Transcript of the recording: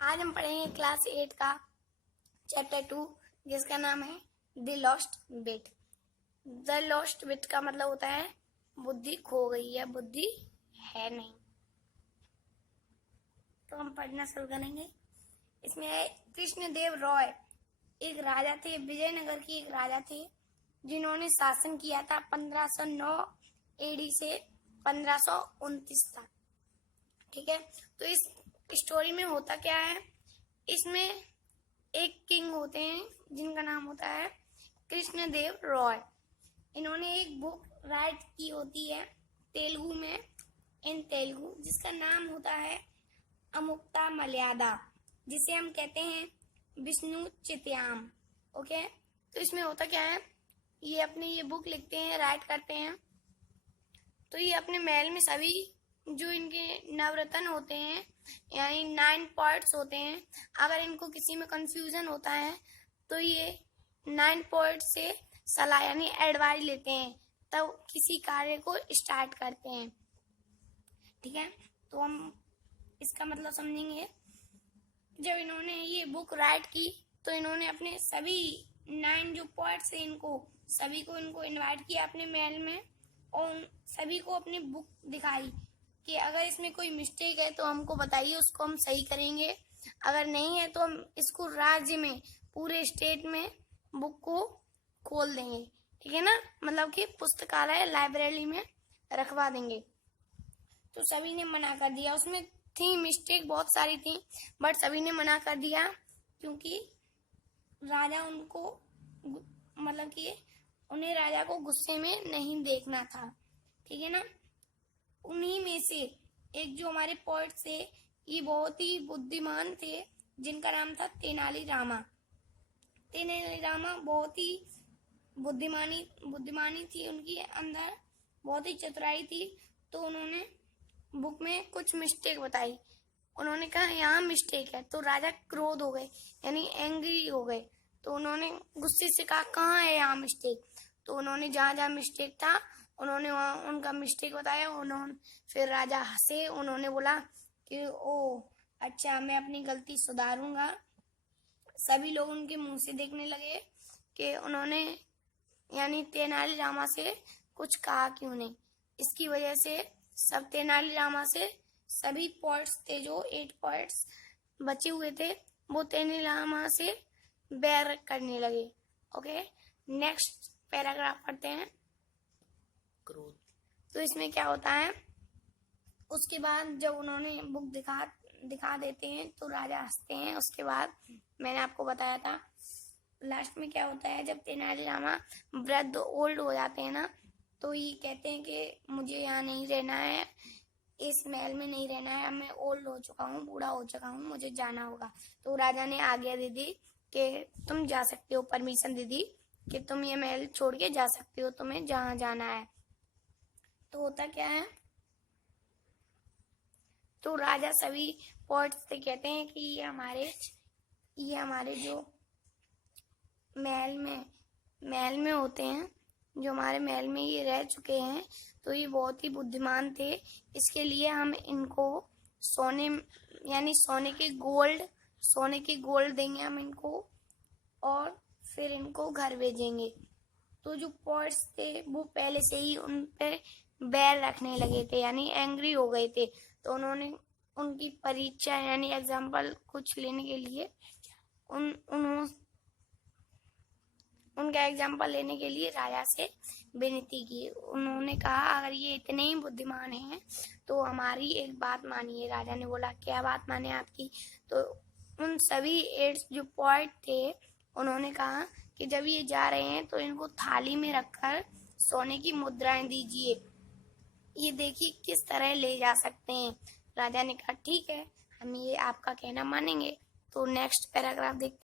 आज हम पढ़ेंगे क्लास 8 का चैप्टर 2 जिसका नाम है the lost bit. The lost bit का मतलब होता है बुद्धि खो गई है, बुद्धि है नहीं। तो हम पढ़ना शुरू करेंगे। इसमें है कृष्णदेव राय एक राजा थे, विजयनगर की एक राजा थे जिन्होंने शासन किया था 1509 एडी से 1529 तक। ठीक है, तो इस स्टोरी में होता क्या है, इसमें एक किंग होते हैं जिनका नाम होता है कृष्णदेव राय। इन्होंने एक बुक राइट की होती है तेलुगु में, इन तेलुगु, जिसका नाम होता है अमुक्ता मलयादा, जिसे हम कहते हैं विष्णु चित्याम। ओके, तो इसमें होता क्या है, ये अपनी ये बुक लिखते हैं, राइट करते हैं। तो ये अपने महल में सभी जो इनके नवरत्न होते हैं यानी 9 पार्ट्स होते हैं, अगर इनको किसी में कंफ्यूजन होता है तो ये 9 पार्ट्स से सलाह यानी एडवाइस लेते हैं, तब किसी कार्य को स्टार्ट करते हैं। ठीक है, तो हम इसका मतलब समझेंगे। जब इन्होंने ये बुक राइट की तो इन्होंने अपने सभी 9 जो पार्ट्स हैं इनको सभी को इनको इनवाइट किया अपने महल में और सभी को अपनी बुक दिखाई कि अगर इसमें कोई मिस्टेक है तो हमको बताइए, उसको हम सही करेंगे, अगर नहीं है तो हम इसको राज्य में पूरे स्टेट में बुक को खोल देंगे। ठीक है ना, मतलब कि पुस्तकालय लाइब्रेरी में रखवा देंगे। तो सभी ने मना कर दिया। उसमें थी मिस्टेक, बहुत सारी थी, बट सभी ने मना कर दिया क्योंकि राजा उनको मतलब कि उन्हें राजा को गुस्से में नहीं देखना था। ठीक है ना, उन्हीं में से एक जो हमारे पोएट थे, ये बहुत ही बुद्धिमान थे जिनका नाम था तेनाली रामा। तेनाली रामा बहुत ही बुद्धिमानी थी उनकी अंदर, बहुत ही चतुराई थी। तो उन्होंने बुक में कुछ मिस्टेक बताई। उन्होंने कहा यहाँ मिस्टेक है, तो राजा क्रोध हो गए यानी एंग्री हो गए। तो उन्होंने गुस्से से कहा कहाँ है यहाँ मिस्टेक। तो उन्होंने जहाँ जहाँ मिस्टेक था उन्होंने वहाँ उनका मिस्टेक बताया। उन्होंने फिर राजा हंसे, उन्होंने बोला कि ओ अच्छा, मैं अपनी गलती सुधारूंगा। सभी लोग उनके मुंह से देखने लगे कि उन्होंने यानी तेनाली रामा से कुछ कहा क्यों नहीं। इसकी वजह से सब तेनाली रामा से सभी पॉइंट्स थे, जो 8 पॉइंट्स बचे हुए थे, वो तेनाली रामा से बैर करने लगे। ओके, नेक्स्ट पैराग्राफ पढ़ते हैं। क्रोध। तो इसमें क्या होता है, उसके बाद जब उन्होंने बुक दिखा देते हैं तो राजा हंसते हैं। उसके बाद मैंने आपको बताया था लास्ट में क्या होता है, जब तेनाली रामा वृद्ध ओल्ड हो जाते हैं ना, तो ये कहते हैं कि मुझे यहाँ नहीं रहना है, इस महल में नहीं रहना है, अब मैं ओल्ड हो चुका हूँ, बूढ़ा हो चुका हूँ, मुझे जाना होगा। तो राजा ने आज्ञा दे दी कि तुम जा सकते हो, परमिशन दे दी कि तुम ये महल छोड़ के जा सकते हो, तुम्हें जहाँ जाना है। तो होता क्या है, तो राजा सभी पॉइंट्स से कहते हैं कि ये हमारे जो महल में होते हैं, जो हमारे महल में ये रह चुके हैं, तो ये बहुत ही बुद्धिमान थे। इसके लिए हम इनको सोने यानी सोने के गोल्ड देंगे हम इनको, और फिर इनको घर भेजेंगे। तो जो पॉइंट्स थे वो पहले से ही उन पे बैर रखने लगे थे यानी एंग्री हो गए थे। तो उन्होंने उनकी परीक्षा यानी एग्जाम्पल कुछ लेने के लिए उनका एग्जाम्पल लेने के लिए राजा से विनती की। उन्होंने कहा अगर ये इतने ही बुद्धिमान हैं तो हमारी एक बात मानिए। राजा ने बोला क्या बात माने आपकी। तो उन सभी 8 जो पॉइंट थे उन्होंने कहा कि जब ये जा रहे हैं तो इनको थाली में रखकर सोने की मुद्राएं दीजिए, ये देखिए किस तरह ले जा सकते हैं। राजा ने कहा ठीक है, हम ये आपका कहना मानेंगे। तो नेक्स्ट पैराग्राफ देखते हैं।